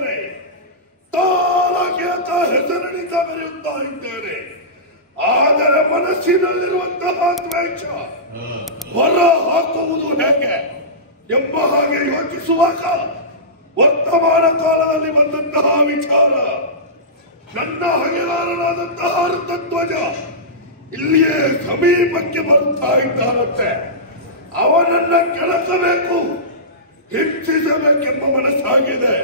ಇದ್ದೇನೆ, ತಾಳಗೇತ ಹೆಸರಿನಿಂದ ಮೆರೆಯುತ್ತಾ ಇದ್ದೇನೆ. ಆದರೆ ಮನಸ್ಸಿನಲ್ಲಿರುವಂತಹ ದ್ವೇಷ ಹೊರ ಹಾಕುವುದು ಹೇಗೆ ಎಂಬ ಹಾಗೆ ಯೋಚಿಸುವಾಗ ವರ್ತಮಾನ ಕಾಲದಲ್ಲಿ ಬಂದಂತಹ ವಿಚಾರ, ನನ್ನ ಹಗೆಗಾರನಾದಂತಹ ಅರ್ಧಧ್ವಜ ಇಲ್ಲಿಯೇ ಸಮೀಪಕ್ಕೆ ಬರ್ತಾ ಇದ್ದಾನಂತೆ. ಅವನನ್ನ ಕೆಳಕಬೇಕು, ಹಿಂಸಿಸಬೇಕೆಂಬ ಮನಸ್ಸಾಗಿದೆ.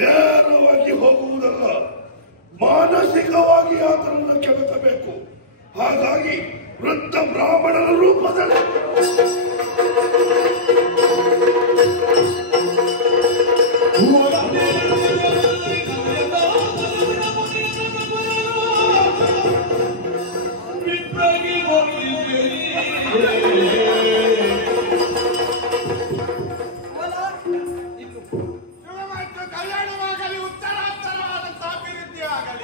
ನೇರವಾಗಿ ಹೋಗುವುದಲ್ಲ, ಮಾನಸಿಕವಾಗಿ ಆತನನ್ನು ಕೆಳಕಬೇಕು. ಹಾಗಾಗಿ ವೃದ್ಧ ಬ್ರಾಹ್ಮಣರ ರೂಪದಲ್ಲಿ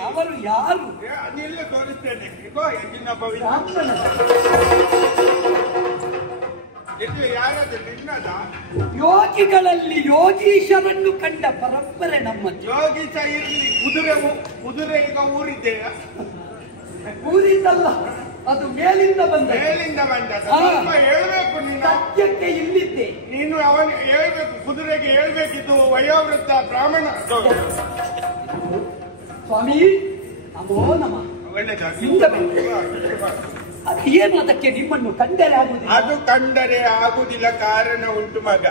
ಅವರು ಯಾರು ತೋರಿಸ್ತೇನೆ. ಯೋಗಿಗಳಲ್ಲಿ ಯೋಗೀಶರನ್ನು ಕಂಡ ಪರಂಪರೆ ನಮ್ಮದು. ಯೋಗೀಶ ಇರಲಿ, ಕುದುರೆ ಈಗ ಊರಿದ್ದೇಯ? ಊರಿಂದಲ್ಲ, ಅದು ಮೇಲಿಂದ ಬಂದ. ಹೇಳ್ಬೇಕು ನೀನು. ಸತ್ಯಕ್ಕೆ ಇಲ್ಲಿದ್ದೆ ನೀನು ಅವನು ಹೇಳ್ಬೇಕು, ಕುದುರೆಗೆ ಹೇಳ್ಬೇಕಿದ್ದು ವಯೋವೃದ್ಧ ಬ್ರಾಹ್ಮಣ. ಸ್ವಾಮಿ ನಮೋ ನಮ. ಒಳ್ಳೆದಾಗಿ. ಅದು ಏನು ಅದಕ್ಕೆ ನಿಮ್ಮನ್ನು ಕಂಡರೆ ಆಗುದಿಲ್ಲ? ಅದು ಕಂಡರೆ ಆಗುದಿಲ್ಲ, ಕಾರಣ ಉಂಟು ಮಗ.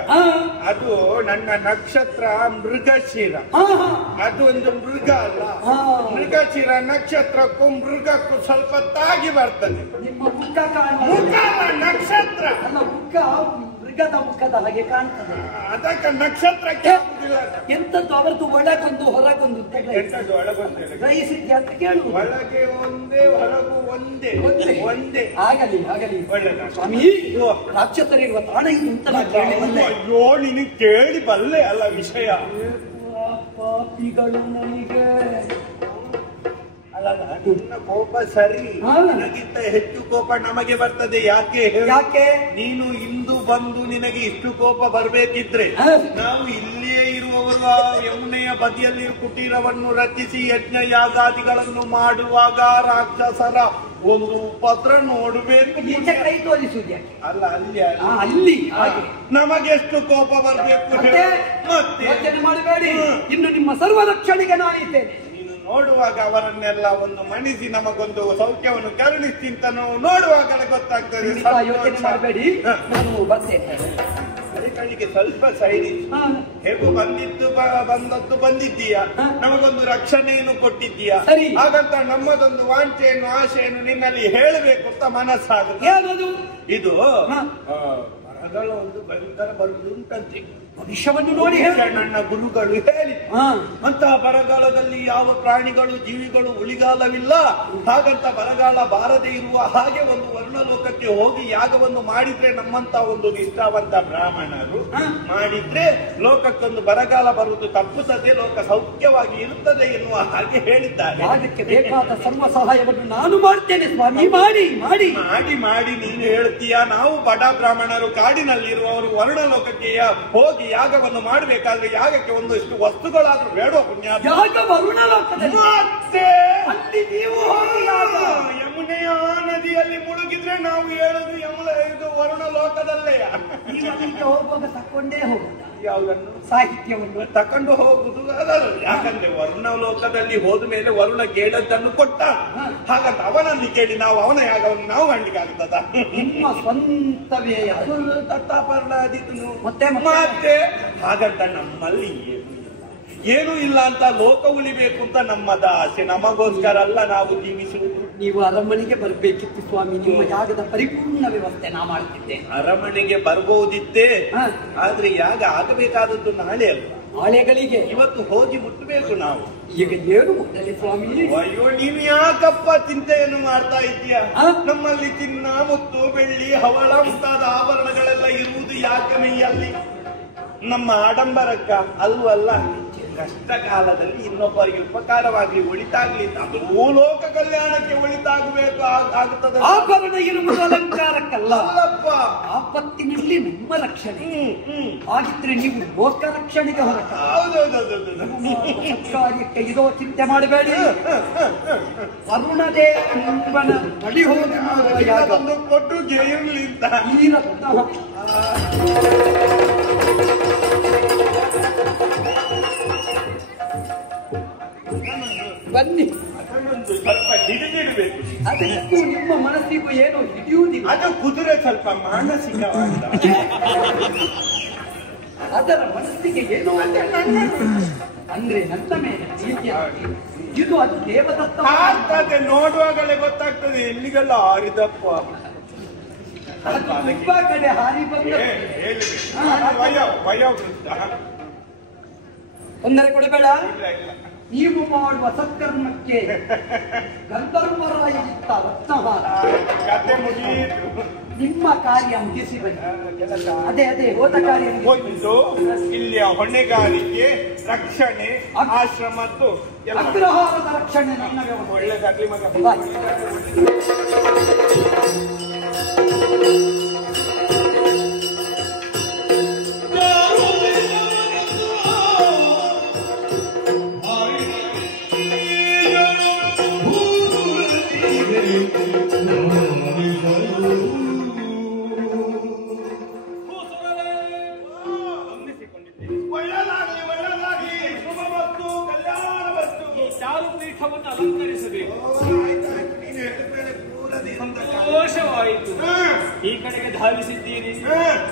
ಅದು ನನ್ನ ನಕ್ಷತ್ರ ಮೃಗಶಿರ. ಅದು ಒಂದು ಮೃಗ ಅಲ್ಲ, ಮೃಗಶಿರ ನಕ್ಷತ್ರಕ್ಕೂ ಮೃಗಕ್ಕೂ ಸ್ವಲ್ಪ ತಾಗಿ ಬರ್ತದೆ. ನಿಮ್ಮ ಮುಖ ಮುಖ ನಕ್ಷತ್ರ ಅಲ್ಲ, ಮುಖ ಮೃಗದ ಮುಖದ ಹಾಗೆ ಕಾಣ್ತದೆ. ಅದಕ್ಕೆ ನಕ್ಷತ್ರಕ್ಕೆ ಆಗುದಿಲ್ಲ. ಎಂತದ್ದು ಅವರದ್ದು ಒಳಗೊಂದು ಹೊರಗೊಂದು ಎಂತದ್ದು ಒಳಗೊಂದು ಗ್ರಹಿಸಿದ್ಯಾ ಅಂತ ಕೇಳುವುದು. ಒಳಗೆ ಒಂದೇ ಹೊರಗು ಒಂದೇ ಒಂದೇ. ಆಗಲಿ ಆಗಲಿ. ಒಳ್ಳೆದ ಸ್ವಾಮಿ, ರಾಕ್ಷಸರಿರುವ ತಾಣ ಇದು ಅಂತ ನಾನು ಕೇಳಿ ಬಂದೆ. ಅಯ್ಯೋ, ನೀನು ಕೇಳಿ ಬಲ್ಲೆ ಅಲ್ಲ ವಿಷಯ. ಪಾಪಿಗಳು ನನಗೆ ಅಲ್ಲ, ನಿನ್ನ ಕೋಪ ಸರಿ, ನನಗಿಂತ ಹೆಚ್ಚು ಕೋಪ ನಮಗೆ ಬರ್ತದೆ. ಯಾಕೆ ಯಾಕೆ? ನೀನು ಇಂದು ಬಂದು ನಿನಗೆ ಇಷ್ಟು ಕೋಪ ಬರ್ಬೇಕಿದ್ರೆ ನಾವು ಇಲ್ಲಿಯೇ ಇರುವವರು ಆ ಯಮುನೆಯ ಬದಿಯಲ್ಲಿ ಕುಟೀರವನ್ನು ರಚಿಸಿ ಯಜ್ಞ ಯಾಗಾದಿಗಳನ್ನು ಮಾಡುವಾಗ ರಾಕ್ಷಸರ ಒಂದು ಪತ್ರ ನೋಡಬೇಕು. ಕೈ ತೋರಿಸುವುದೇ ಅಲ್ಲ, ಅಲ್ಲಿ ನಮಗೆಷ್ಟು ಕೋಪ ಬರ್ಬೇಕು ಮತ್ತೆ ಮಾಡಬೇಡಿ. ಇನ್ನು ನಿಮ್ಮ ಸರ್ವ ರಕ್ಷಣೆಗೆ ನಾನಿದ್ದೇನೆ. ನೋಡುವಾಗ ಅವರನ್ನೆಲ್ಲ ಒಂದು ಮಣಿಸಿ ನಮಗೊಂದು ಸೌಖ್ಯವನ್ನು ಕರುಣಿಸಿ ಅಂತ ನಾವು ನೋಡುವಾಗ ಗೊತ್ತಾಗ್ತದೆ. ಯೋಚನೆ ಮಾಡಬೇಡಿ, ನಾನು ಬರ್ತೇನೆ. ಕೈಗೆ ಸ್ವಲ್ಪ ಸೈಡಿ ಹೇಗೂ ಬಂದದ್ದು ಬಂದಿದ್ದೀಯಾ, ನಮಗೊಂದು ರಕ್ಷಣೆಯನ್ನು ಕೊಟ್ಟಿದ್ದೀಯಾ. ಹಾಗಂತ ನಮ್ಮದೊಂದು ವಾಂಚೆಯನ್ನು ಆಶೆಯನ್ನು ನಿನ್ನಲ್ಲಿ ಹೇಳಬೇಕು ಅಂತ ಮನಸ್ಸಾಗುತ್ತೆ. ಇದು ಮರಗಳ ಒಂದು ಭಯಂಕರ ಬರುವುದುಂಟಂತೆ. ಭವಿಷ್ಯವನ್ನು ನೋಡಿ ನನ್ನ ಗುರುಗಳು ಹೇಳಿ, ಅಂತಹ ಬರಗಾಲದಲ್ಲಿ ಯಾವ ಪ್ರಾಣಿಗಳು ಜೀವಿಗಳು ಉಳಿಗಾಲವಿಲ್ಲ. ಹಾಗಂತ ಬರಗಾಲ ಬಾರದೆ ಇರುವ ಹಾಗೆ ಒಂದು ವರ್ಣಲೋಕಕ್ಕೆ ಹೋಗಿ ಯಾಗವನ್ನು ಮಾಡಿದ್ರೆ ನಮ್ಮಂತ ಒಂದು ನಿಷ್ಠಾವಂತ ಬ್ರಾಹ್ಮಣರು ಮಾಡಿದ್ರೆ ಲೋಕಕ್ಕೊಂದು ಬರಗಾಲ ಬರುವುದು ತಪ್ಪುತ್ತದೆ, ಲೋಕ ಸೌಖ್ಯವಾಗಿ ಇರುತ್ತದೆ ಎನ್ನುವ ಹಾಗೆ ಹೇಳಿದ್ದಾರೆ. ಅದಕ್ಕೆ ಬೇಕಾದ ಸರ್ವ ಸಹಾಯವನ್ನು ನಾನು ಮಾಡ್ತೇನೆ ಸ್ವಾಮಿ. ಮಾಡಿ ಮಾಡಿ ಮಾಡಿ ಮಾಡಿ ನೀನು ಹೇಳ್ತೀಯ. ನಾವು ಬಡ ಬ್ರಾಹ್ಮಣರು ಕಾಡಿನಲ್ಲಿರುವವರು ವರ್ಣಲೋಕಕ್ಕೆ ಹೋಗಿ ಯಾಗವನ್ನು ಮಾಡಬೇಕಾದ್ರೆ ಯಾಗಕ್ಕೆ ಒಂದಷ್ಟು ವಸ್ತುಗಳಾದ್ರೂ ಬೇಡ ಪುಣ್ಯ. ಮತ್ತೆ ಅಲ್ಲಿ ನೀವು ಯಮುನೆಯ ನದಿಯಲ್ಲಿ ಮುಳುಗಿದ್ರೆ ನಾವು ಹೇಳುದು ಇದು ವರುಣ ಲೋಕದಲ್ಲೇ. ಹೋಗುವಾಗ ತಕೊಂಡೇ ಹೋಗುದ ಯಾವುದನ್ನು? ಸಾಹಿತ್ಯವನ್ನು ತಕೊಂಡು ಹೋಗುದು ಅದಲ್ಲ. ಯಾಕಂದ್ರೆ ವರುಣ ಲೋಕದಲ್ಲಿ ಹೋದ ಮೇಲೆ ವರುಣ ಕೇಳದ್ದನ್ನು ಕೊಟ್ಟ. ಹಾಗಂತ ಅವನಲ್ಲಿ ಕೇಳಿ ನಾವು ಅವನ ಯಾಗವನ್ನು ನಾವು ಮಾಡ್ಲಿಕ್ಕೆ ಆಗ್ತದ? ನಿಮ್ಮ ಸ್ವಂತವೇ ತಟ್ಟಾಪರ್ಣಾದಿತ್ತು ಮತ್ತೆ ಮತ್ತೆ. ಹಾಗಂತ ನಮ್ಮಲ್ಲಿ ಏನು ಇಲ್ಲ ಅಂತ ಲೋಕ ಉಳಿಬೇಕು ಅಂತ ನಮ್ಮದ ಆಸೆ. ನಮಗೋಸ್ಕರ ಅಲ್ಲ ನಾವು ಜೀವಿಸುವುದು. ನೀವು ಅರಮನೆಗೆ ಬರಬೇಕಿತ್ತು ಸ್ವಾಮಿ. ನಿಮ್ಮ ಯಾಗದ ಪರಿಪೂರ್ಣ ವ್ಯವಸ್ಥೆ ನಾ ಮಾಡ್ತಿದ್ದೆ. ಅರಮನೆಗೆ ಬರ್ಬಹುದಿತ್ತೇ, ಆದ್ರೆ ಯಾಗ ಆಗಬೇಕಾದದ್ದು ನಾಳೆ ಅಲ್ಲ. ನಾಳೆಗಳಿಗೆ ಇವತ್ತು ಹೋಗಿ ಮುಟ್ಟಬೇಕು ನಾವು. ಈಗ ಏನು ಮುಟ್ಟಲಿ ಸ್ವಾಮಿ? ಅಯ್ಯೋ, ನೀನು ಯಾಕಪ್ಪ ಚಿಂತೆಯನ್ನು ಮಾಡ್ತಾ ಇದ್ದೀಯ? ನಮ್ಮಲ್ಲಿ ಚಿನ್ನ ಮುತ್ತು ಬೆಳ್ಳಿ ಹವಳ ಮುಂತಾದ ಆಭರಣಗಳೆಲ್ಲ ಇರುವುದು ಯಾಕೆ ಮೈಯಲ್ಲಿ? ನಮ್ಮ ಆಡಂಬರಕ್ಕ ಅಲ್ವಲ್ಲ. ಕಷ್ಟ ಕಾಲದಲ್ಲಿ ಇನ್ನೊಬ್ಬರಿಗೆ ಉಪಕಾರವಾಗ್ಲಿ ಒಳಿತಾಗ್ಲಿ ಅದು ಲೋಕ ಕಲ್ಯಾಣಕ್ಕೆ ಒಳಿತಾಗಬೇಕು ಆಗುತ್ತದೆ. ಆಭರಣ ಇರುವುದು ಅಲಂಕಾರಕ್ಕಲ್ಲ, ಅಲ್ಲಪ್ಪ. ಆಪತ್ತಿನಲ್ಲಿ ನಮ್ಮ ರಕ್ಷಣೆ. ಹಾಗಿದ್ರೆ ನೀವು ಲೋಕ ರಕ್ಷಣೆಗೆ ಹೊರಟ ಕಾರ್ಯಕ್ಕೆ ಇದೋ ಚಿಂತೆ ಮಾಡಬೇಡಿ. ಅರುಣದೇವನ ಬಳಿ ಹೋಗಿ ಮಾಡುವ ಯಾಗವನ್ನು ಕೊಟ್ಟು ಗೆಯಿರ್ಲಿಂತ ಈ ರತ್ನ ಬನ್ನಿ. ಸ್ವಲ್ಪ ಹಿಡಿದಿಡಬೇಕು. ಅದಕ್ಕೂ ನಿಮ್ಮ ಮನಸ್ಸಿಗೂ ಏನು ಹಿಡಿಯುವುದಿಲ್ಲ. ಅದು ಕುದುರೆ ಸ್ವಲ್ಪ ಮಾನಸಿಕವಾದ ಅದರ ಮನಸ್ಸಿಗೆ ಏನು ಅಂದ್ರೆ ನನ್ನ ಮೇಲೆ ಪ್ರೀತಿ. ಇದು ಅದು ದೇವದತ್ತ ಆಗ್ತದೆ, ನೋಡುವಾಗಲೇ ಗೊತ್ತಾಗ್ತದೆ ಎಲ್ಲಿಗೆಲ್ಲ ಹಾರಿದಪ್ಪ. ತುಂಬಾ ಕಡೆ ಹಾರಿ ಬಂದ ವಯೋವೃದ್ಧ ತೊಂದರೆ ಕೊಡಬೇಡ. ನೀವು ಮಾಡುವ ಸತ್ಕರ್ಮಕ್ಕೆ ಗಂಧರ್ವರಾಯಿತ ರತ್ನಹಾರ ಕತೆ ಮುಗಿಯಿತು. ನಿಮ್ಮ ಕಾರ್ಯ ಮುಗಿಸಿ ಬನ್ನಿ. ಅದೇ ಹೋದ ಕಾರ್ಯ ಒಂದು ಇಲ್ಲಿಯ ಹೊಣೆಗಾರಿಕೆ, ರಕ್ಷಣೆ, ಆಶ್ರಮದ್ದು ಅಗ್ರಹಾರದ ರಕ್ಷಣೆ ನನ್ನ ವ್ಯವಸ್ಥೆ. ಒಳ್ಳೆದಾಗ್ಲಿ ಮಗ. ಅಲಂಕರಿಸಬೇಕು. ಸಂತೋಷವಾಯಿತು. ಈ ಕಡೆಗೆ ಧಾವಿಸಿದ್ದೀರಿ,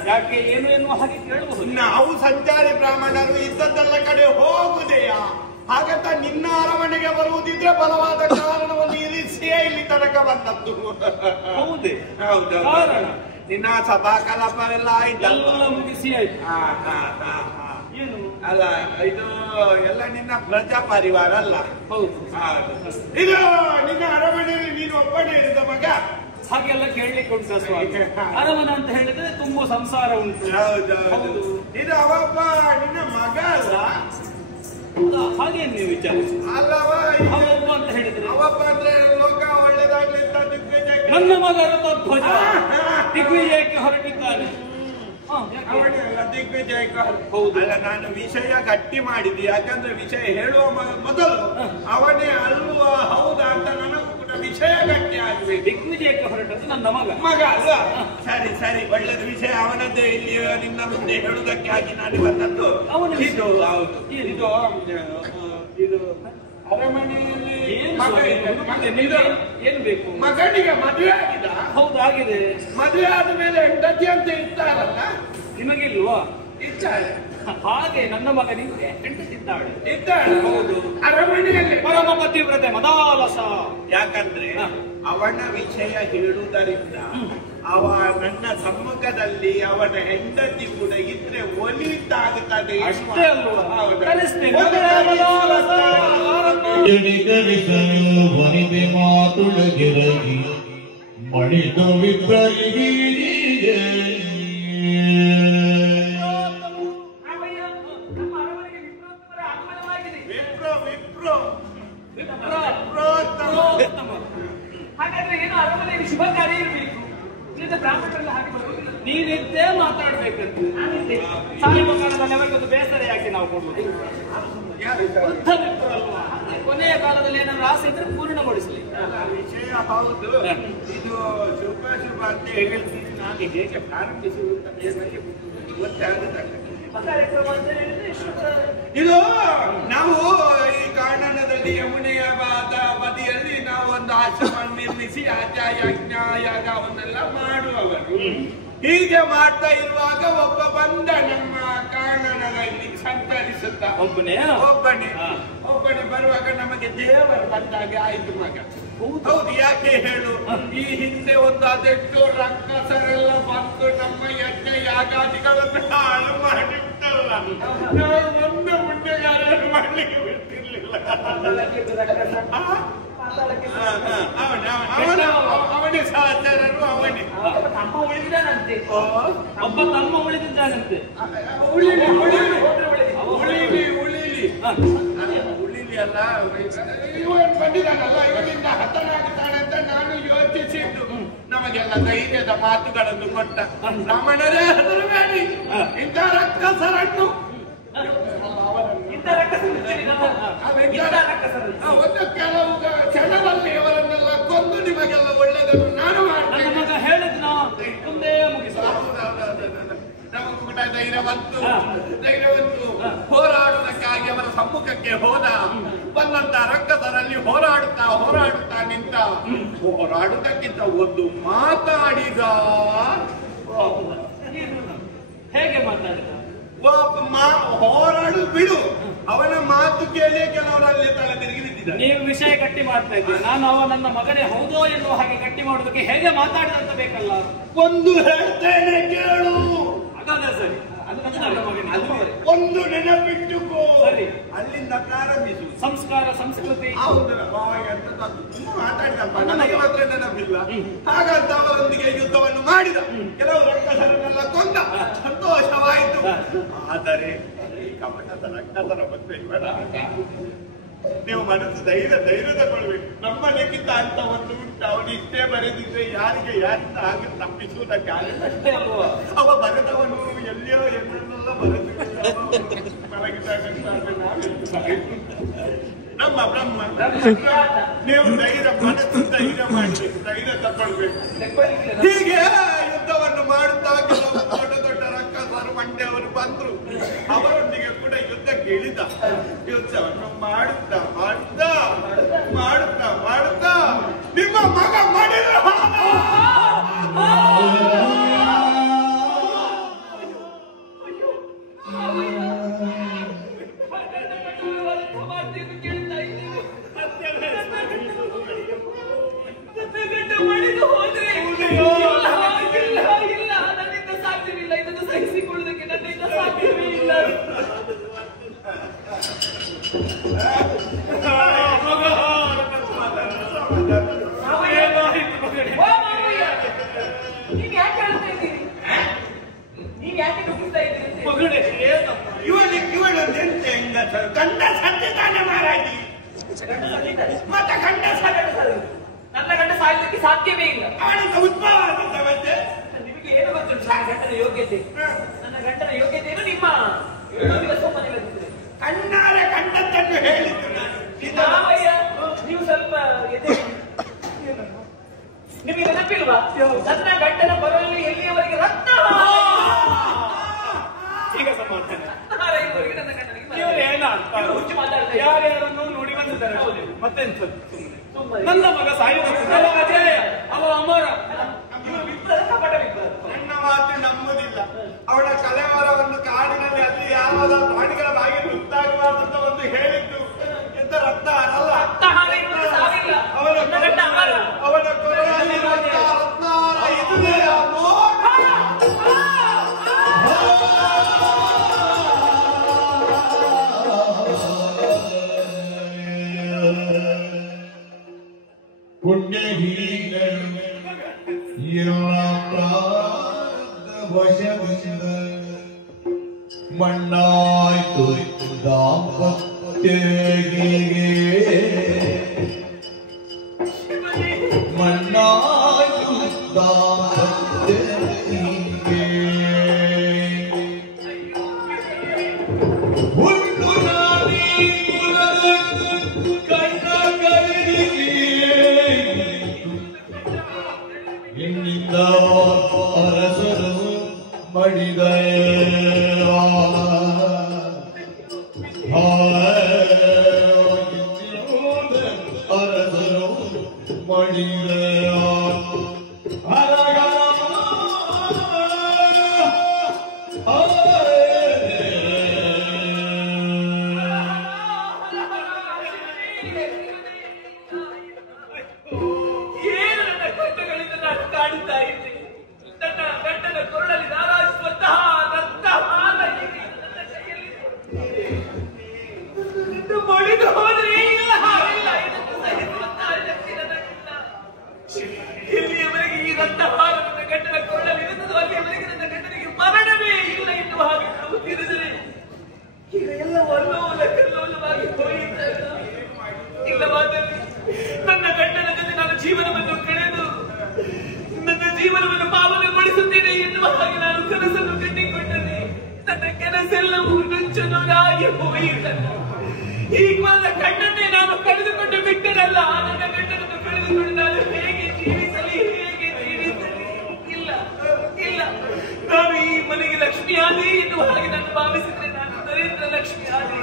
ಯಾಕೆ ಏನು ಎನ್ನುವ ಹಾಗೆ ಕೇಳಬಹುದು. ನಾವು ಸಂಚಾರಿ ಬ್ರಾಹ್ಮಣರು ಇದ್ದದ್ದೆಲ್ಲ ಕಡೆ ಹೋಗುದೆಯಾ? ಹಾಗಂತ ನಿನ್ನ ಅರಮನೆಗೆ ಬರುವುದಿದ್ರೆ ಬಲವಾದ ಕಾರಣವನ್ನು ಇರಿಸಿಯೇ ಇಲ್ಲಿ ತನಕ ಬಂದದ್ದು. ಹೌದೇ? ಹೌದು. ಕಾರಣ ನಿನ್ನ ಸಭಾ ಕಲಾಪವೆಲ್ಲ ಆಯ್ತಲ್ಲ, ಎಲ್ಲ ಮುಗಿಸಿ ಆಯ್ತು. ಏನು ಅಲ್ಲ, ಇದು ಎಲ್ಲ ನಿನ್ನ ಪ್ರಜಾ ಪರಿವಾರ ಅಲ್ಲ? ಹೌದು. ಇದು ನಿನ್ನ ಅರಮನೆಯಲ್ಲಿ ನೀನು ಒಬ್ಬನೇ ಇದ್ದ ಮಗ? ಹಾಗೆಲ್ಲ ಕೇಳಲಿಕ್ಕೆ ಉಂಟು ಸ್ವಾಮಿ. ಅರಮನೆ ಅಂತ ಹೇಳಿದ್ರೆ ತುಂಬಾ ಸಂಸಾರ ಉಂಟು. ಹೌದು. ಇದು ಅವಪ್ಪ ನಿನ್ನ ಮಗ ಅಲ್ಲ? ಹಾಗೆ ನೀವು ವಿಚಾರಿಸಿ. ಅಲ್ಲವ ಅವಪ್ಪ ಅಂತ ಹೇಳಿದ್ರೆ ಅವಪ್ಪ ಅಂದ್ರೆ ಲೋಕ ಒಳ್ಳೇದಾಗ್ಲಿ ಅಂತ ದಿಗ್ವಿಜಯ. ನನ್ನ ಮಗ ರಥಧ್ವಜ ದಿಗ್ವಿಜಯಕ್ಕೆ ಹೊರಟಿದ್ದಾನೆ. ದಿಗ್ವಿಜಯ. ಅಲ್ಲ, ನಾನು ವಿಷಯ ಗಟ್ಟಿ ಮಾಡಿದ್ದೆ, ಯಾಕಂದ್ರೆ ವಿಷಯ ಹೇಳುವ ಮೊದಲು ಅವನೇ ಅಲ್ವಾ ಹೌದಾ ಅಂತ ನನಗೂ ಕೂಡ ವಿಷಯ ಗಟ್ಟಿ ಆಗ್ಬೇಕು. ದಿಗ್ವಿಜಯಕ್ಕೆ ಹೊರಟದ್ದು ನನ್ನ ಮಗ ಅಲ್ಲ? ಸರಿ ಸರಿ, ಒಳ್ಳೇದು. ವಿಷಯ ಅವನದ್ದೇ ಇಲ್ಲಿ ನಿನ್ನ ಮುಂದೆ ಹೇಳುವುದಕ್ಕೆ ಆಗಿ ನಾನು ಬಂದದ್ದು. ಇದು ಹೌದು, ಇದು ಅರಮನೆಯಲ್ಲಿ ಏನು ಬೇಕು? ಮಗನಿಗೆ ಮದುವೆ ಆಗಿದೆ? ಹೌದಾಗಿದೆ. ಮದುವೆ ಆದ ಮೇಲೆ ಹೆಂಡತಿ ಅಂತ ಇರ್ತಾರಲ್ಲ, ನಿಮಗಿಲ್ವಾ? ಇದ್ದಾಳೆ. ಹಾಗೆ ನನ್ನ ಮಗನಿಗೆ ಹೆಂಡತಿದ್ದಾಳೆ. ಇದ್ದಾಳೆ. ಹೌದು. ಅರಮನೆಯಲ್ಲಿ ಪರಮ ಪತಿವ್ರತೆ ಮದಾಲಸ. ಯಾಕಂದ್ರೆ ಅವನ ವಿಷಯ ಹೇಳುವುದರಿಂದ ಅವ ನನ್ನ ಸಮ್ಮುಖದಲ್ಲಿ ಅವನ ಹೆಂಡತಿ ಕೂಡ ಇದ್ರೆ ಒಲಿತಾಗುತ್ತದೆ. ಅಷ್ಟೇ ಅಲ್ವಾ? ವನಿತೆ ಮಾತುಳಗಿರಗಿ ಮಣಿದು ವಿಪ್ರರಿಗೆ ಹಾಗಾದ್ರೆ ಏನು ಅರಮನೆಯಲ್ಲಿ ಶುಭ ಕಾರ್ಯ ಇರಬೇಕು. ಬ್ರಾಹ್ಮಣರೆಲ್ಲ ಹಾಗೆ ಬರುವುದಿಲ್ಲ. ನೀನಿದ್ದೇ ಮಾತಾಡ್ಬೇಕಂತ ಸಾಯುವ ಕಾಲದಲ್ಲಿ ಅವರಿಗೊಂದು ಬೇಸರ ಯಾಕೆ ನಾವು ಕೊಡುವುದು? ವೃದ್ಧ ಮಿತ್ರರಲ್ವಾ? ಕೊನೆಯ ಕಾಲದಲ್ಲಿ ಏನಾದ್ರು ಆಸೆ ಇದ್ರೆ ಪೂರ್ಣಗೊಳಿಸಲಿ. ವಿಷಯ ಹೌದು. ಇದು ಶುಭ ಶುಭ ಅಂತ ಹೇಳ್ತೀನಿ. ನಾನು ಹೇಗೆ ಪ್ರಾರಂಭಿಸುವುದು ಗೊತ್ತೇ ಆಗುತ್ತಲ್ಲ. ಇದು ನಾವು ಈ ಕಾನನದಲ್ಲಿ ಯಮುನೆಯ ಬದಿಯಲ್ಲಿ ನಾವು ಒಂದು ಆಶ್ರಮ ನಿರ್ಮಿಸಿ ಯಜ್ಞ ಯಾಗವನ್ನೆಲ್ಲ ಮಾಡುವವರು. ಹೀಗೆ ಮಾಡ್ತಾ ಇರುವಾಗ ಒಬ್ಬ ಬಂದ ನಮ್ಮ ಕಾನನದಲ್ಲಿ ಸಂಚರಿಸುತ್ತ. ಒಬ್ಬನೇ ಬರುವಾಗ ನಮಗೆ ದೇವರು ಬಂದಾಗೆ ಆಯ್ತು ಮಗ. ಹೌದು. ಯಾಕೆ ಹೇಳು, ಈ ಹಿಂದೆ ಒಂದು ಅದೆಷ್ಟು ರಕ್ಕಸರೆಲ್ಲ ಬಂದು ನಮ್ಮ ಯಜ್ಞ ಯಾಗಾದಿಗಳನ್ನು ಹಾಳು ಮಾಡಿಬಿಟ್ಟಲ್ಲ. ನಾವು ಒಂದು ಮುಂಡೆಗಾರರು ಮಾಡ್ಲಿಕ್ಕೆ ಬಿಡ್ತಿರ್ಲಿಲ್ಲ. ಅವನೇ ಸಹಚರರು, ಅವನೇ ತಮ್ಮ ಉಳಿದಿದ್ದಾನಂತೆ. ಒಬ್ಬ ತಮ್ಮ ಉಳಿದಿದ್ದಾನಂತೆ. ಉಳಿಲಿ ಉಳಿಲಿ ಅಲ್ಲ, ಇವನ್ ಬಂದಿದ್ದಾನಲ್ಲ, ಇವನಿಂದ ಹತನಾಗುತ್ತಾನೆ ಅಂತ ನಾನು ಯೋಚಿಸಿದ್ದು. ನಮಗೆಲ್ಲ ಧೈರ್ಯದ ಮಾತುಗಳನ್ನು ಕೊಟ್ಟ. ಬ್ರಾಹ್ಮಣರೇ ಹೆದರಬೇಡಿ, ಇಂಥ ರಕ್ಕಸರನ್ನು ಒಂದು ಕೆಲವು ಕ್ಷಣದಲ್ಲಿ ಇವರನ್ನೆಲ್ಲ ಕೊಂದು ನಿಮಗೆಲ್ಲ ಒಳ್ಳೆಯದನ್ನು ನಾನು ಮಾಡ್ತೇನೆ ಹೇಳಿದ್ನೋ ಮುಂದೆ ನಮಗೂ ಕೂಡ ಧೈರ್ಯವಂತು ಹೋರಾಡುವುದಕ್ಕಾಗಿ ಅವರ ಸಮ್ಮುಖಕ್ಕೆ ಹೋದ. ಬಂದಂತ ರಕ್ಕಸರಲ್ಲಿ ಹೋರಾಡುತ್ತಾ ನಿಂತ. ಹೋರಾಡುವುದಕ್ಕಿಂತ ಒಂದು ಮಾತಾಡಿದ. ಹೇಗೆ ಮಾತಾಡಿದ? ಹೋರಾಡು ಬಿಡು, ಅವನ ಮಾತು ಕೇಳಿ ಕೆಲವರಲ್ಲಿ ತಲೆ ತಿರುಗಿ ನಿಂತಿದ್ದಾರೆ. ನೀವು ವಿಷಯ ಗಟ್ಟಿ ಮಾಡ್ತಾ ಇದ್ದೀರಿ. ನಾನು ನನ್ನ ಮಗನೇ ಹೌದೋ ಎನ್ನುವ ಹಾಗೆ ಗಟ್ಟಿ ಮಾಡೋದಕ್ಕೆ ಹೇಗೆ ಮಾತಾಡಿದಂತ ಬೇಕಲ್ಲ. ಒಂದು ಹೇಳ್ತೇನೆ ಕೇಳು. ಹಾಗಾದ್ರೆ ಸರಿ, ಒಂದು ನೆನಪಿಟ್ಟುಕೋ. ಸರಿ, ಅಲ್ಲಿಂದ ಪ್ರಾರಂಭಿಸು. ಸಂಸ್ಕಾರ ಸಂಸ್ಕೃತಿ ಮಾತಾಡಿದಪ್ಪ, ನನಗೆ ಮಾತ್ರ ನೆನಪಿಲ್ಲ. ಹಾಗಂತ ಅವರೊಂದಿಗೆ ಯುದ್ಧವನ್ನು ಮಾಡಿದ, ಕೆಲವು ರಕ್ಕಸರನ್ನೆಲ್ಲ ಕೊಂದ, ಸಂತೋಷವಾಯಿತು. ಆದರೆ ಈ ಕಪಟದ ರಕ್ಕಸರ ಬಗ್ಗೆ ಬೇಡ. ನೀವು ಮನಸ್ಸು ಧೈರ್ಯ ತಗೊಳ್ಬೇಕು. ನಮ್ಮ ಲಿಖಿತ ಅಂತ ಒಂದು ಉಂಟು, ಅವನು ಇಷ್ಟೇ ಬರೆದಿದ್ರೆ ಯಾರಿಗೆ ಯಾರಿಂದ ಹಾಗೆ ತಪ್ಪಿಸುವುದಕ್ಕೆ ಆಗತ್ತೆ. ಅವ ಬರೆದವನು ಎಲ್ಲಿಯೋ ಎಲ್ಲೆಲ್ಲ ಬರೆದು ನಮ್ಮ ಬ್ರಹ್ಮ. ನೀವು ಮನಸ್ಸು ಧೈರ್ಯ ಮಾಡಬೇಕು, ಧೈರ್ಯ ತಗೊಳ್ಬೇಕು. ಹೀಗೆ ಯುದ್ಧವನ್ನು ಮಾಡುತ್ತಾ ಕೆಲವು ದೊಡ್ಡ ರಕ್ಕಸರು ಮಂಡ್ಯವರು ಬಂದ್ರು. ಅವರೊಂದಿಗೆ ಕೂಡ ಯುದ್ಧಕ್ಕೆ ಇಳಿದ. ಯುದ್ಧವನ್ನು ಮಾಡುತ್ತಾ ನಿಮ್ಮ ಮಗ ಮಾಡಿದ ಸಹಿಸಿಕೊಳ್ಳುವುದಕ್ಕೆ ನನ್ನಿಂದ ಸಾಧ್ಯವೇ ಇಲ್ಲ. ನೀವ್ ಯಾಕೆ ಹೇಳ್ತಾ ಇದ್ದೀರಿ? ನೀವ್ ಯಾಕೆ ನುಗ್ಗಿಸ್ತಾ ಇದ್ದೀರಿ? ಗಂಡ ಸತ್ತಿದ್ದಾನೆ ಮಾರಾಜಿ. ಮತ್ತೆ ಗಂಡ ನನ್ನ ಗಂಡ ಸಾಯ್ಲಿಕ್ಕೆ ಸಾಧ್ಯವೇ ಇಲ್ಲ. ಅವನಿಗೆ ಉದ್ಭವ ಆಗಿದ್ದವಂತೆ. ನಿಮಗೆ ಏನು ಗೊತ್ತು ಗಂಡನ ಯೋಗ್ಯತೆ? ನನ್ನ ಗಂಡನ ಯೋಗ್ಯತೆಯನ್ನು ನಿಮ್ಮ ಸುಮ್ಮನೆ ಬಂದಿದ್ರೆ ಕಣ್ಣಾರೆ ಕಂಡದ್ದನ್ನು ಹೇಳಿದ್ದು ನಾನು. ನೀವು ಸ್ವಲ್ಪ ನಿಮಗೆ ನೆನಪಿಲ್ವಾ? ನನ್ನ ಗಂಡನ ಬರಲು ಎಲ್ಲಿಯವರೆಗೆ ರಕ್ತ ಈಗ ಸಮಾಧಾನ. ನನ್ನ ಗಂಡನಿಗೆ ಹುಚ್ಚು ಮಾತಾಡ್ತಾರೆ. ಯಾರ್ಯಾರನ್ನು ನೋಡಿ ಬಂದಿದ್ದಾರೆ. ಮತ್ತೆಂತ ನನ್ನ ಮಗ ಸಾಯುವುದಕ್ಕೆ ಅವ ಅಮರ. ನನ್ನ ಮಾತು ನಂಬುದಿಲ್ಲ. ಅವಳ ಕಲೆವರವನ್ನು ಕಾಡಿನಲ್ಲಿ ಅಲ್ಲಿ ಯಾವಾಗ ಪ್ರಾಣಿಗಳ ಬಾಗಿ ಗೊತ್ತಾಗಬಾರ್ದಂತ ಒಂದು ಹೇಳಿದ್ದು. ಎಂತ ರಕ್ತ ಅಲ್ಲ, ಅವನ ಕೊರಳಲ್ಲಿ ರತ್ನಾರ ಇದುವೆಯಾ? ಪುಣ್ಯಹೀನರು ಎಲ್ಲ ವಶವಿಂದ ಮಣ್ಣಾಯ್ತು ದಾಂಪತ್ಯಗೆ, ಮಣ್ಣಾಯ್ತು ದಾಂಪತ್ಯಗೆ. ಹುಟ್ಟು ನಾಡಿ ಕುಲದ ಕಣ್ಣ ಇನ್ನಿಂದ ಅರಸರು ಮಡಿದ ಅರಸರು ಮಡಿದ ಕಾಡುತ್ತಾ ಇದ್ದೆ. ನನ್ನ ಗಂಡನ ಕೊರಳಲ್ಲಿ ನಾರಾಜಿಸುವಂತಹ ರಕ್ತ ಹಾಲ ನನ್ನ ಕೈಯಲ್ಲಿ ಮಡಿದು ಹೋದ್ರೆ ಇಲ್ಲ ಹಾಗಿಲ್ಲ. ಇದನ್ನು ಸಹಿಸುವಂತಹ ಶಕ್ತಿ ನನಗಿಲ್ಲ. ಎಲ್ಲಿಯವರೆಗೆ ಈ ರಕ್ತ ಹಾಲ ನನ್ನ ಗಂಡನ ಕೊರಳಲ್ಲಿ ಇರುತ್ತದೋ ಅಲ್ಲಿಯವರೆಗೆ ನನ್ನ ಗಂಡನಿಗೆ ಮರಣವೇ ಇಲ್ಲ ಎನ್ನುವ ಹಾಗೆ ನಾವು ತಿಳಿದರೆ ಈಗ ಎಲ್ಲ ಅಲ್ಲೋಲ ಕಲ್ಲೋಲ ಕಣ್ಣಾಗಿ ಹೋಯಿತಲ್ಲ. ಈಗ ನನ್ನ ಕಣ್ಣನ್ನೇ ನಾನು ಕಳೆದುಕೊಂಡು ಬಿಟ್ಟನಲ್ಲ. ನನ್ನ ಗಂಡನನ್ನು ಕಳೆದುಕೊಂಡು ನಾನು ಹೇಗೆ ಜೀವಿಸಲಿ? ಇಲ್ಲ ಇಲ್ಲ, ನಾನು ಈ ಮನೆಗೆ ಲಕ್ಷ್ಮಿ ಆದಿ ಎನ್ನುವ ಹಾಗೆ ನಾನು ಭಾವಿಸಿದ್ರೆ ನಾನು ದರಿದ್ರ ಲಕ್ಷ್ಮಿ ಆದಿ.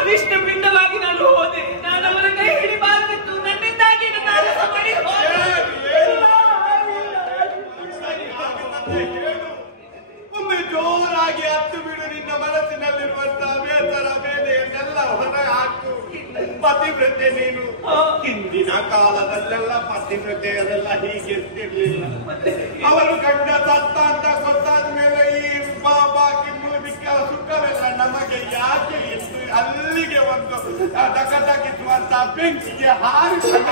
ಅನಿಷ್ಟ ಪಿಂಡವಾಗಿ ನಾನು ಹೋದೆ. ನಾನು ಅವರ ಕೈ ಹಿಡಿಬಾರದಿತ್ತು. ನನ್ನಿಂದಾಗಿ ನನ್ನ ಅರಸ ಮನೆ ಒಮ್ಮೆ ಜೋರಾಗಿ ಹತ್ತು ಬಿಡು. ನಿನ್ನ ಮನಸ್ಸಿನಲ್ಲಿರುವಂತಹ ಬೇಸರ ಬೇದೆಯನ್ನೆಲ್ಲ ಹೊರ ಹಾಕು. ಪತಿವ್ರತೆ ನೀನು. ಹಿಂದಿನ ಕಾಲದಲ್ಲೆಲ್ಲ ಪತಿವ್ರತೆ ಅದೆಲ್ಲ ಹೀಗೆರ್ತಿರ್ಲಿಲ್ಲ. ಅವರು ಗಂಡ ಸತ್ತ ಅಂತ ಗೊತ್ತಾದ ಮೇಲೆ ಈ ಬಾಕಿ ಮೂಲಕ ಸುಖವೆಲ್ಲ ನಮಗೆ ಯಾಕೆ ಇತ್ತು? ಅಲ್ಲಿಗೆ ಒಂದು ದಗದಗಿಸುವಂತ ಬೆಂಕಿಗೆ ಹಾರಿಸಿದ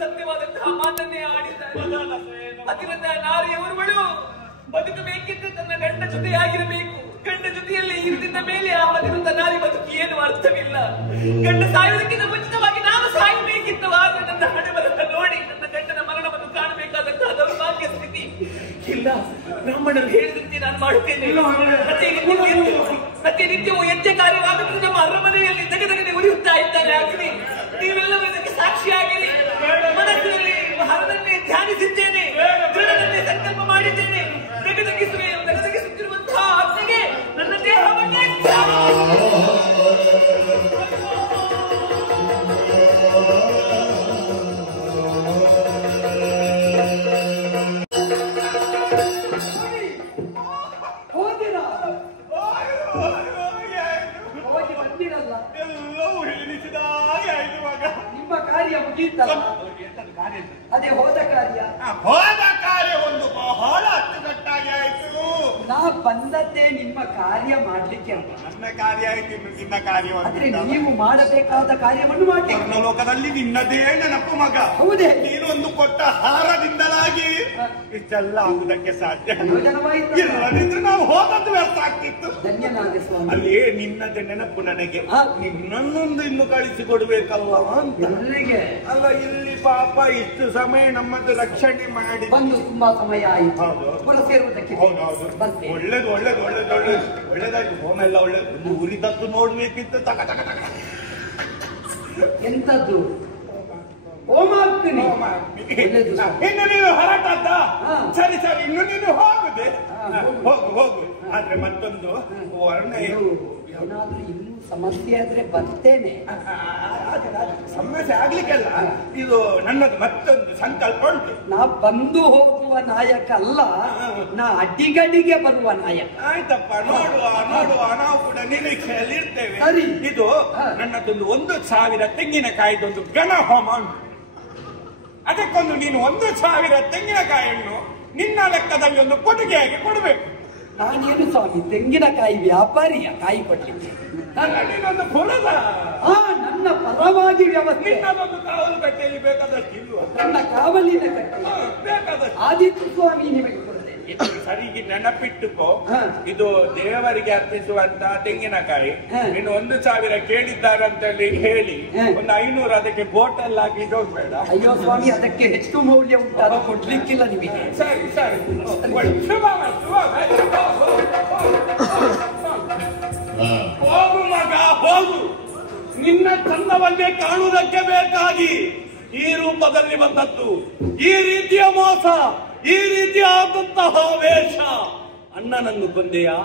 ಸತ್ಯವಾದಂತಹ ಮಾತನ್ನೇ ಆಡಿದ್ದಾರೆ. ಅತಿರಥ ನಾರಿಯವರುಗಳು ಬದುಕಬೇಕಿದ್ದು ತನ್ನ ಗಂಡ ಜೊತೆಯಾಗಿರಬೇಕು. ಗಂಡ ಜೊತೆಯಲ್ಲಿ ಇರಿದ ಮೇಲೆ ಆ ಅತಿರಥ ನಾರಿ ಬದುಕಿ ಏನು ಅರ್ಥವಿಲ್ಲ. ಗಂಡ ಸಾಯುವುದಕ್ಕಿಂತ ಮುಂಚಿತವಾಗಿ ನಾನು ಸಾಯಬೇಕಿತ್ತು. ಆದ್ರೆ ನನ್ನ ಹಣೆ ಬರಹ ನೋಡಿ ನನ್ನ ಗಂಡನ ಮರಣವನ್ನು ಕಾಣಬೇಕಾದಂತಹ ದೌರ್ಭಾಗ್ಯ ಸ್ಥಿತಿ ಇಲ್ಲ. ಬ್ರಾಹ್ಮಣರು ಹೇಳಿದಂತೆ ನಾನು ಮಾಡುತ್ತೇನೆ. ಪ್ರತಿನಿತ್ಯವೂ ಯಜ್ಞ ಕಾರ್ಯವಾಗುತ್ತದೆ. ನಮ್ಮ ಅರಮನೆಯಲ್ಲಿ ದಗದಗನೆ ಉರಿಯುತ್ತಾ ಇದ್ದಾರೆ ಅಗ್ನಿ. ನೀವೆಲ್ಲವೂ ಇದಕ್ಕೆ ಸಾಕ್ಷಿಯಾಗಿರಿ. ಮನಸ್ಸಿನಲ್ಲಿ ಹರದನ್ನೇ ಧ್ಯಾನಿಸಿದ್ದೇನೆ. ದೃಢದನ್ನೇ ಸಂಕಲ್ಪ ಮಾಡಿದ್ದೇನೆ. ದಗದಗಿಸುತ್ತಿರುವಂತಹ ಅಗ್ನಿಗೆ ನನ್ನ ದೇಹವನ್ನೇ ಅದೇ ಹೋದ ಕಾರ್ಯ ಒಂದು ಬಹಳ ಅಚ್ಚುಕಟ್ಟಾಗಿ ಆಯ್ತು. ನಾ ಬಂದದ್ದೇ ನಿಮ್ಮ ಕಾರ್ಯ ಮಾಡ್ಲಿಕ್ಕೆ ಅಂತ. ನನ್ನ ಕಾರ್ಯ ಆಯ್ತು, ನಿನ್ನ ಕಾರ್ಯ. ಆದ್ರೆ ನೀವು ಮಾಡಬೇಕಾದ ಕಾರ್ಯವನ್ನು ಮಾಡಿ ಲೋಕದಲ್ಲಿ ನಿನ್ನದೇ ನೆನಪು ಮಗ. ಹೌದೇ? ನೀನೊಂದು ಕೊಟ್ಟ ಹಾರದಿಂದಲಾಗಿ ಇಷ್ಟೆಲ್ಲ ಆಗುವುದಕ್ಕೆ ಸಾಧ್ಯ. ಯೋಜನವಾಯಿತು. ಇಲ್ಲದಿದ್ರೆ ನಾವು ಹೋದದ್ದು ವ್ಯರ್ಥ ಆಗ್ತಿತ್ತು. ಧನ್ಯನಾದ ಸ್ವಾಮಿ. ಅಲ್ಲಿ ನಿನ್ನದೇ ನೆನಪು ನನಗೆ. ಹಾ. ನಿನ್ನನ್ನೊಂದು ಇನ್ನು ಕಳಿಸಿಕೊಡ್ಬೇಕಲ್ವ ಅಂತ. ಎಲ್ಲಿಗೆ? ಅಲ್ಲ, ಇಲ್ಲಿ ಪಾಪ ಇಷ್ಟು ಸಮಯ ನಮ್ಮದು ರಕ್ಷಣೆ ಮಾಡಿ ಬಂದು ತುಂಬಾ ಸಮಯ ಆಯಿತು. ಹೌದು. ಹೊರ ಸೇರುವುದಕ್ಕೆ ಹೌದೌದು. ಬರ್ತೇನೆ. ಒಳ್ಳೇದು ಒಳ್ಳೇದು ಒಳ್ಳೇದು ಒಳ್ಳೇದು ಒಳ್ಳೇದಾಯ್ತು. ಹೋಮ ಎಲ್ಲ ಒಳ್ಳೇದು. ಒಂದು ಉರಿದತ್ತು ನೋಡ್ಬೇಕಿತ್ತು. ತಗ ತಗ ತಗ ಎಂತದ್ದು ಹೋಮಾಗ್ತೀನಿ. ಇನ್ನು ನೀನು ಹೊರಟದ್ದ? ಹಾ. ಸರಿ ಸರಿ, ಇನ್ನು ನೀನು ಹೋಗುದೆ. ಹಾ, ಹೋಗು ಹೋಗು. ಆದ್ರೆ ಮತ್ತೊಂದು ವರ್ಣ ಏನಾದ್ರೂ ಇನ್ನೂ ಸಮಸ್ಯೆ ಆದ್ರೆ ಬರ್ತೇನೆ. ಸಮಸ್ಯೆ ಆಗ್ಲಿಕ್ಕೆಲ್ಲ ಇದು ನನ್ನದು ಮತ್ತೊಂದು ಸಂಕಲ್ಪ ಉಂಟು. ನಾ ಬಂದು ಹೋಗುವ ನಾಯಕ ಅಲ್ಲ, ನಾ ಅಡ್ಡಿಗಡಿಗೆ ಬರುವ ನಾಯಕ. ಆಯ್ತಪ್ಪ, ನೋಡುವ ನೋಡುವ. ನಾವು ಕೂಡ ನಿರೀಕ್ಷೆಯಲ್ಲಿ ಇರ್ತೇವೆ. ಸರಿ. ಇದು ನನ್ನದೊಂದು 1,000 ತೆಂಗಿನಕಾಯಿದೊಂದು ಗಣ ಹೋಮ ಉಂಟು. ಅದಕ್ಕೊಂದು ನೀನು 1,000 ತೆಂಗಿನಕಾಯಿಯನ್ನು ನಿನ್ನ ಲೆಕ್ಕದಲ್ಲಿ ಒಂದು ಕೊಡುಗೆಯಾಗಿ ಕೊಡಬೇಕು. ನಾನೇನು ಸ್ವಾಮಿ ತೆಂಗಿನಕಾಯಿ ವ್ಯಾಪಾರಿಯ? ಕಾಯಿ ಕೊಡ್ಲಿಕ್ಕೆ ನೀನೊಂದು ಕೊಡದ. ನನ್ನ ಪರವಾಗಿ ವ್ಯವಸ್ಥೆ. ನಿನ್ನದೊಂದು ಕಾವಲು ಕಟ್ಟೆಯಲ್ಲಿ ಬೇಕಾದಷ್ಟು ಇಲ್ವ? ನನ್ನ ಕಾವಲಿನ ಕಟ್ಟೆ ಬೇಕಾದಷ್ಟು ಆದಿತ್ಯ ಸ್ವಾಮಿ ನಿಮಗೆ ಕೊಡದೆ. ಸರಿಗೆ ನೆನಪಿಟ್ಟುಕೋ. ಹಾ. ಇದು ದೇವರಿಗೆ ಅರ್ಪಿಸುವಂತ ತೆಂಗಿನಕಾಯಿ. ಹಾ. ಇನ್ನು 1,000 ಕೇಳಿದ್ದಾರಂತೇಳಿ ಹೇಳಿ ಹಾ. ಒಂದು 500 ಅದಕ್ಕೆ ಬೋಟಲ್ ಹಾಕಿ ಇಡೋಗ್ಬೇಡ. ಅಯ್ಯೋ ಸ್ವಾಮಿ, ಅದಕ್ಕೆ ಹೆಚ್ಚು ಮೌಲ್ಯ ಉಂಟು, ಅದು ಕೊಡ್ಲಿಕ್ಕಿಲ್ಲ ನಿಮಗೆ. ಸರಿ ಸರಿ, ಹೋಗು ಮಗ ಹೋಗು. ನಿನ್ನ ಚಂದವನ್ನೇ ಕಾಣುವುದಕ್ಕೆ ಬೇಕಾಗಿ ಈ ರೂಪದಲ್ಲಿ ಬಂದದ್ದು. ಈ ರೀತಿಯ ಮೋಸ, ಈ ರೀತಿಯಾದಂತಹ ವೇಷ. ಅಣ್ಣನನ್ನು ಕೊಂದೆಯಾ?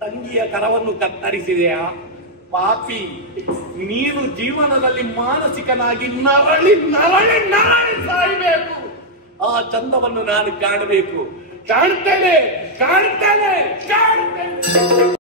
ತಂಗಿಯ ಕರವನ್ನು ಕತ್ತರಿಸಿದೆಯಾ? ಪಾಪಿ, ನೀನು ಜೀವನದಲ್ಲಿ ಮಾನಸಿಕನಾಗಿ ನರಳಿ ನರಳಿ ನರಳಿ ಸಾಯಬೇಕು. ಆ ಚಂದವನ್ನು ನಾನು ಕಾಣಬೇಕು. ಕಾಣ್ತೇನೆ ಕಾಣ್ತೇನೆ ಕಾಣ್ತೇನೆ.